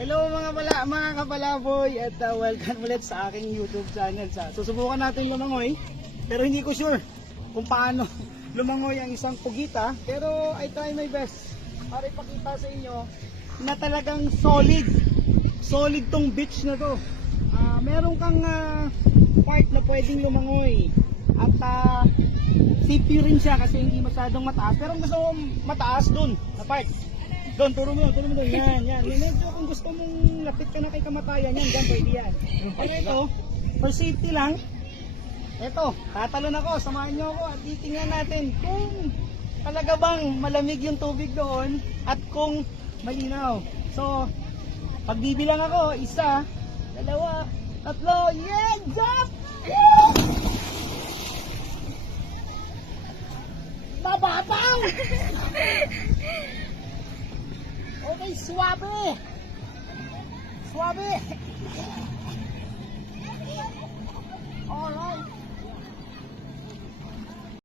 Hello mga kabalaboy at welcome ulit sa aking YouTube channel. Susubukan natin lumangoy pero hindi ko sure kung paano lumangoy ang isang pugita, pero I try my best para ipakita sa inyo na talagang solid tong beach na to. Meron kang part na pwedeng lumangoy at safety rin siya kasi hindi masyadong mataas, pero gusto mo mataas dun na part. Doon, turo mo doon. Yan. Medyo kung gusto mong lapit ka na kay kamatayan, yan, dyan, pwede yan. Kaya ito, for safety lang, ito, tatalon ako, samahan nyo ako at titingnan natin kung talaga bang malamig yung tubig doon at kung malinaw. So, pagbibilang ako, 1, 2, 3, yeah, jump! Bababaw! Okay, suwabe!